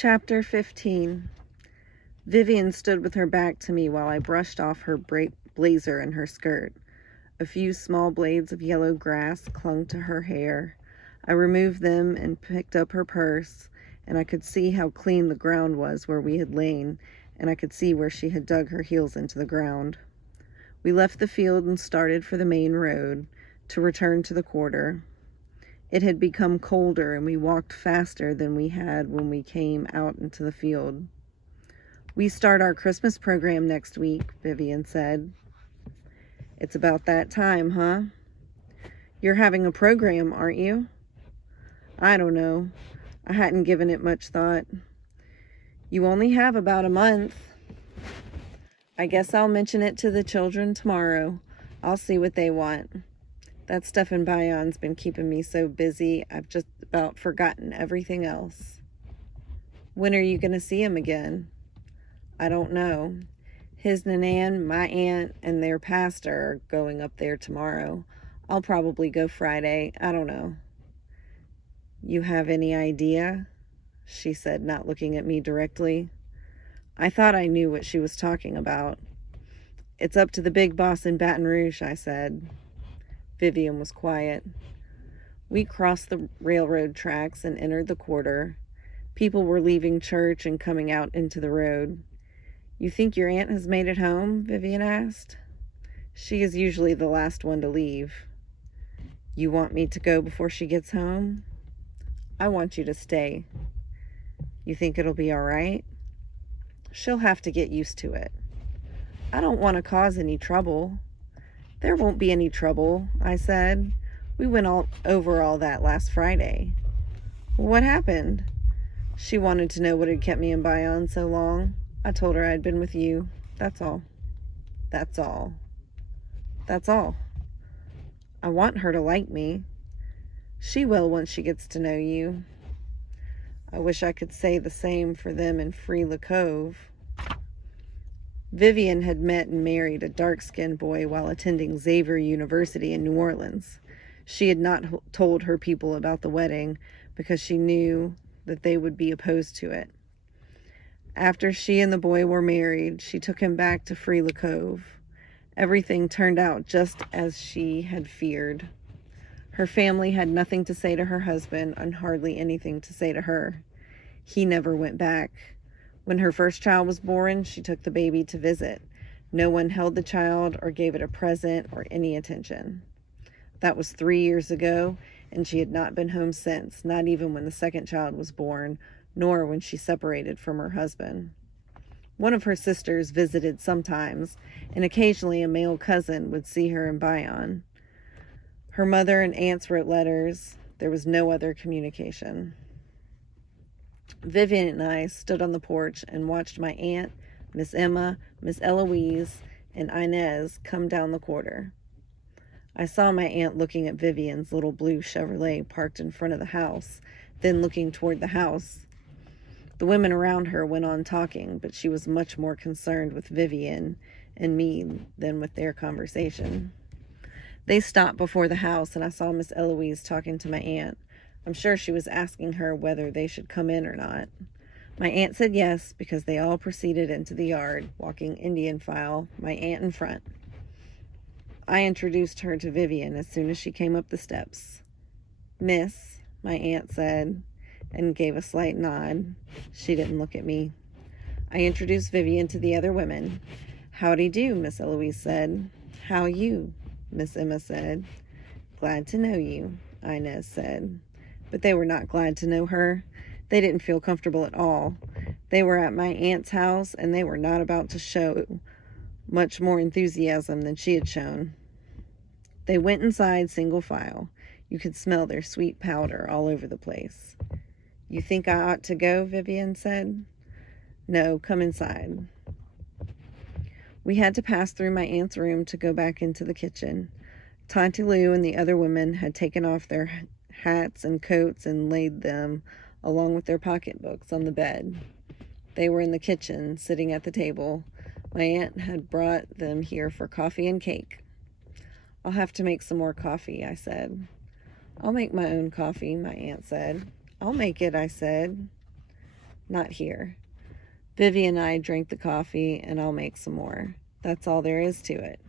Chapter 15. Vivian stood with her back to me while I brushed off her blazer and her skirt. A few small blades of yellow grass clung to her hair. I removed them and picked up her purse, and I could see how clean the ground was where we had lain, and I could see where she had dug her heels into the ground. We left the field and started for the main road to return to the quarter. It had become colder, and we walked faster than we had when we came out into the field. "We start our Christmas program next week," Vivian said. "It's about that time, huh?" "You're having a program, aren't you?" "I don't know. I hadn't given it much thought." "You only have about a month." "I guess I'll mention it to the children tomorrow. I'll see what they want. That stuff in Bayon's been keeping me so busy, I've just about forgotten everything else." "When are you going to see him again?" "I don't know. His Nanan, my aunt, and their pastor are going up there tomorrow. I'll probably go Friday. I don't know." "You have any idea?" she said, not looking at me directly. I thought I knew what she was talking about. "It's up to the big boss in Baton Rouge," I said. Vivian was quiet. We crossed the railroad tracks and entered the quarter. People were leaving church and coming out into the road. "You think your aunt has made it home?" Vivian asked. "She is usually the last one to leave." "You want me to go before she gets home?" "I want you to stay." "You think it'll be all right?" "She'll have to get used to it." "I don't want to cause any trouble." "There won't be any trouble," I said. "We went over all that last Friday." "What happened?" She wanted to know what had kept me in Bayonne so long. I told her I'd been with you. That's all. That's all. That's all. I want her to like me. She will once she gets to know you. I wish I could say the same for them in Free La Cove. Vivian had met and married a dark-skinned boy while attending Xavier University in New Orleans. She had not told her people about the wedding because she knew that they would be opposed to it. After she and the boy were married, she took him back to Free La Cove. Everything turned out just as she had feared. Her family had nothing to say to her husband and hardly anything to say to her. He never went back. When her first child was born, she took the baby to visit. No one held the child or gave it a present or any attention. That was 3 years ago, and she had not been home since, not even when the second child was born, nor when she separated from her husband. One of her sisters visited sometimes, and occasionally a male cousin would see her in Bayonne. Her mother and aunts wrote letters. There was no other communication. Vivian and I stood on the porch and watched my aunt, Miss Emma, Miss Eloise, and Inez come down the quarter. I saw my aunt looking at Vivian's little blue Chevrolet parked in front of the house, then looking toward the house. The women around her went on talking, but she was much more concerned with Vivian and me than with their conversation. They stopped before the house, and I saw Miss Eloise talking to my aunt. I'm sure she was asking her whether they should come in or not. My aunt said yes, because they all proceeded into the yard, walking Indian file, my aunt in front. I introduced her to Vivian as soon as she came up the steps. "Miss," my aunt said, and gave a slight nod. She didn't look at me. I introduced Vivian to the other women. "Howdy do," Miss Eloise said. "How you?" Miss Emma said. "Glad to know you," Inez said. But they were not glad to know her. They didn't feel comfortable at all. They were at my aunt's house, and they were not about to show much more enthusiasm than she had shown. They went inside single file. You could smell their sweet powder all over the place. "You think I ought to go?" Vivian said. "No, come inside." We had to pass through my aunt's room to go back into the kitchen. Tanti Lou and the other women had taken off their hats and coats and laid them, along with their pocketbooks, on the bed. They were in the kitchen, sitting at the table. My aunt had brought them here for coffee and cake. "I'll have to make some more coffee," I said. "I'll make my own coffee," my aunt said. "I'll make it," I said. Not here. Vivian and I drank the coffee, and I'll make some more. That's all there is to it.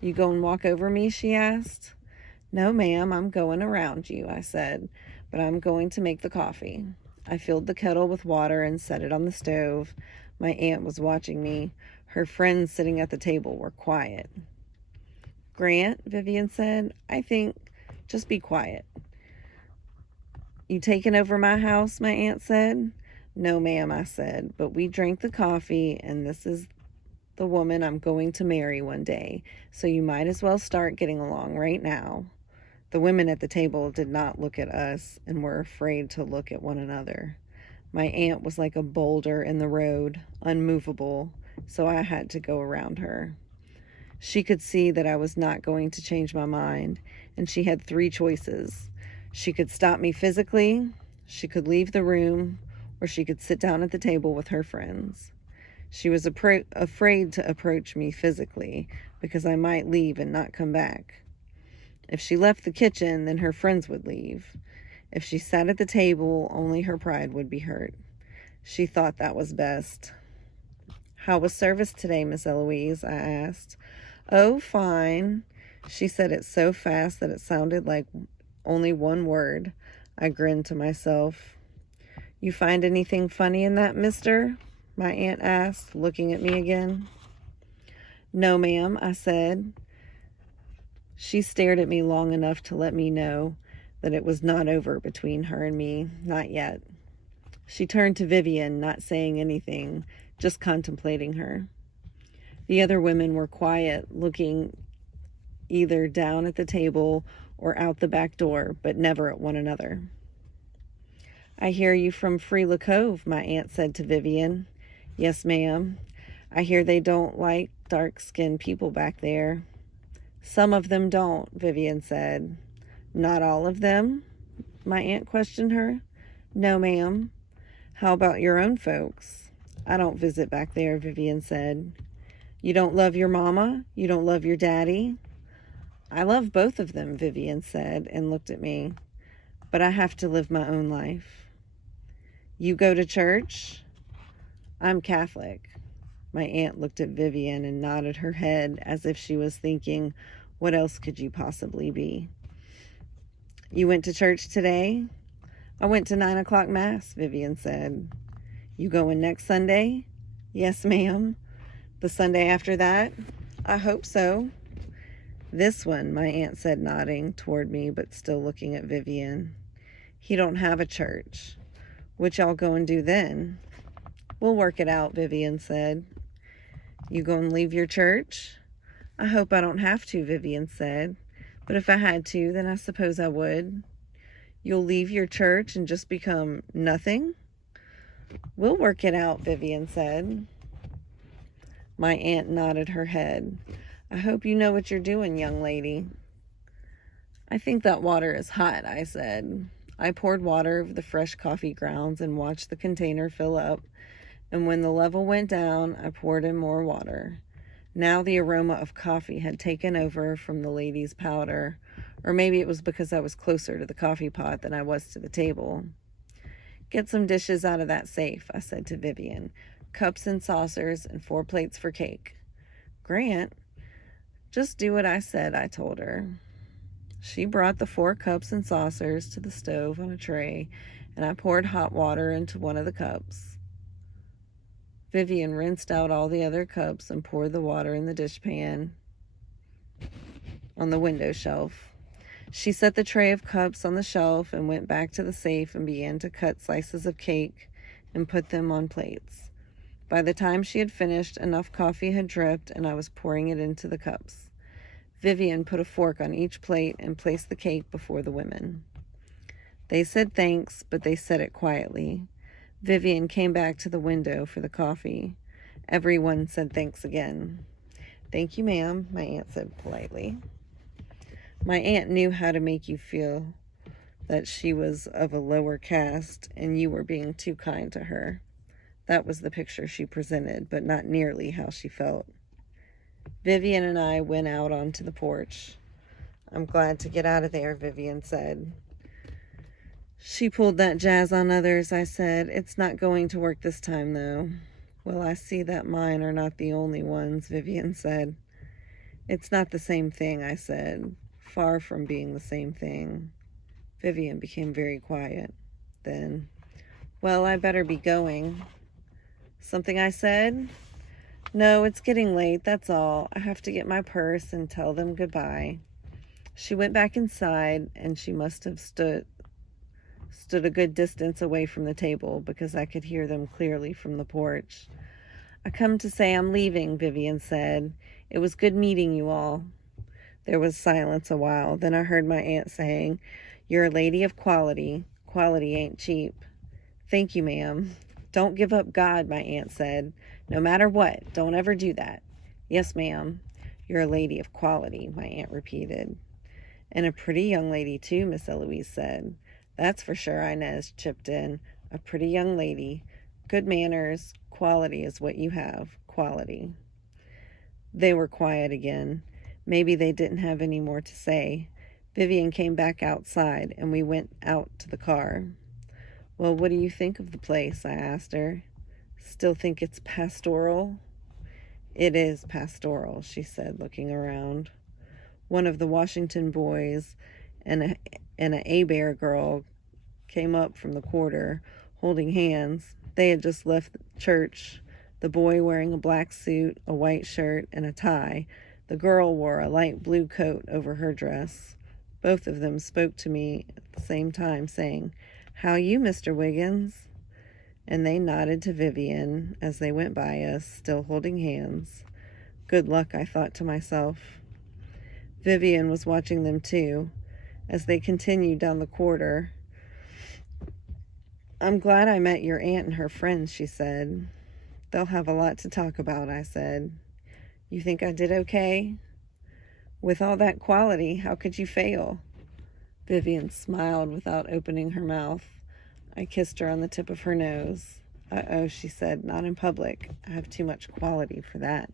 You go and walk over me, she asked. No, ma'am, I'm going around you, I said, but I'm going to make the coffee. I filled the kettle with water and set it on the stove. My aunt was watching me. Her friends sitting at the table were quiet. Grant, Vivian said, I think just be quiet. You taking over my house, my aunt said. No, ma'am, I said, but we drank the coffee, and this is the woman I'm going to marry one day, so you might as well start getting along right now. The women at the table did not look at us and were afraid to look at one another. My aunt was like a boulder in the road, unmovable, so I had to go around her. She could see that I was not going to change my mind, and she had 3 choices. She could stop me physically, she could leave the room, or she could sit down at the table with her friends. She was afraid to approach me physically because I might leave and not come back. If she left the kitchen, then her friends would leave. If she sat at the table, only her pride would be hurt. She thought that was best. How was service today, Miss Eloise? I asked. Oh, fine. She said it so fast that it sounded like only one word. I grinned to myself. You find anything funny in that, mister? My aunt asked, looking at me again. No, ma'am, I said. She stared at me long enough to let me know that it was not over between her and me, not yet. She turned to Vivian, not saying anything, just contemplating her. The other women were quiet, looking either down at the table or out the back door, but never at one another. I hear you from Freela Cove, my aunt said to Vivian. Yes, ma'am. I hear they don't like dark-skinned people back there. Some of them don't, Vivian said. Not all of them? My aunt questioned her. No, ma'am. How about your own folks? I don't visit back there, Vivian said. You don't love your mama? You don't love your daddy? I love both of them, Vivian said, and looked at me. But I have to live my own life. You go to church? I'm Catholic. My aunt looked at Vivian and nodded her head as if she was thinking, what else could you possibly be? You went to church today? I went to 9 o'clock mass, Vivian said. You going next Sunday? Yes, ma'am. The Sunday after that? I hope so. This one, my aunt said, nodding toward me but still looking at Vivian. He don't have a church. What y'all go and do then? We'll work it out, Vivian said. You gonna leave your church? I hope I don't have to, Vivian said. But if I had to, then I suppose I would. You'll leave your church and just become nothing? We'll work it out, Vivian said. My aunt nodded her head. I hope you know what you're doing, young lady. I think that water is hot, I said. I poured water over the fresh coffee grounds and watched the container fill up, and when the level went down, I poured in more water. Now the aroma of coffee had taken over from the lady's powder, or maybe it was because I was closer to the coffee pot than I was to the table. Get some dishes out of that safe, I said to Vivian. Cups and saucers and 4 plates for cake. Grant, just do what I said, I told her. She brought the 4 cups and saucers to the stove on a tray, and I poured hot water into one of the cups. Vivian rinsed out all the other cups and poured the water in the dishpan on the window shelf. She set the tray of cups on the shelf and went back to the safe and began to cut slices of cake and put them on plates. By the time she had finished, enough coffee had dripped and I was pouring it into the cups. Vivian put a fork on each plate and placed the cake before the women. They said thanks, but they said it quietly. Vivian came back to the window for the coffee. Everyone said thanks again. Thank you, ma'am, my aunt said politely. My aunt knew how to make you feel that she was of a lower caste and you were being too kind to her. That was the picture she presented, but not nearly how she felt. Vivian and I went out onto the porch. I'm glad to get out of there, Vivian said. She pulled that jazz on others, I said. It's not going to work this time, though. Well, I see that mine are not the only ones, Vivian said. It's not the same thing, I said. Far from being the same thing. Vivian became very quiet. Then, well, I better be going. Something I said? No, it's getting late, that's all. I have to get my purse and tell them goodbye. She went back inside, and she must have stood a good distance away from the table because I could hear them clearly from the porch. I come to say I'm leaving, Vivian said. It was good meeting you all. There was silence a while. Then I heard my aunt saying, You're a lady of quality. Quality ain't cheap. Thank you, ma'am. Don't give up God, my aunt said. No matter what, don't ever do that. Yes, ma'am. You're a lady of quality, my aunt repeated. And a pretty young lady, too, Miss Eloise said. That's for sure, Inez chipped in. A pretty young lady. Good manners. Quality is what you have. Quality. They were quiet again. Maybe they didn't have any more to say. Vivian came back outside, and we went out to the car. Well, what do you think of the place? I asked her. Still think it's pastoral? It is pastoral, she said, looking around. One of the Washington boys and an A-Bear girl came up from the quarter, holding hands. They had just left church, the boy wearing a black suit, a white shirt, and a tie. The girl wore a light blue coat over her dress. Both of them spoke to me at the same time, saying, How you, Mr. Wiggins? And they nodded to Vivian as they went by us, still holding hands. Good luck, I thought to myself. Vivian was watching them too, as they continued down the corridor. I'm glad I met your aunt and her friends, she said. They'll have a lot to talk about, I said. You think I did okay? With all that quality, how could you fail? Vivian smiled without opening her mouth. I kissed her on the tip of her nose. Uh-oh, she said, not in public. I have too much quality for that.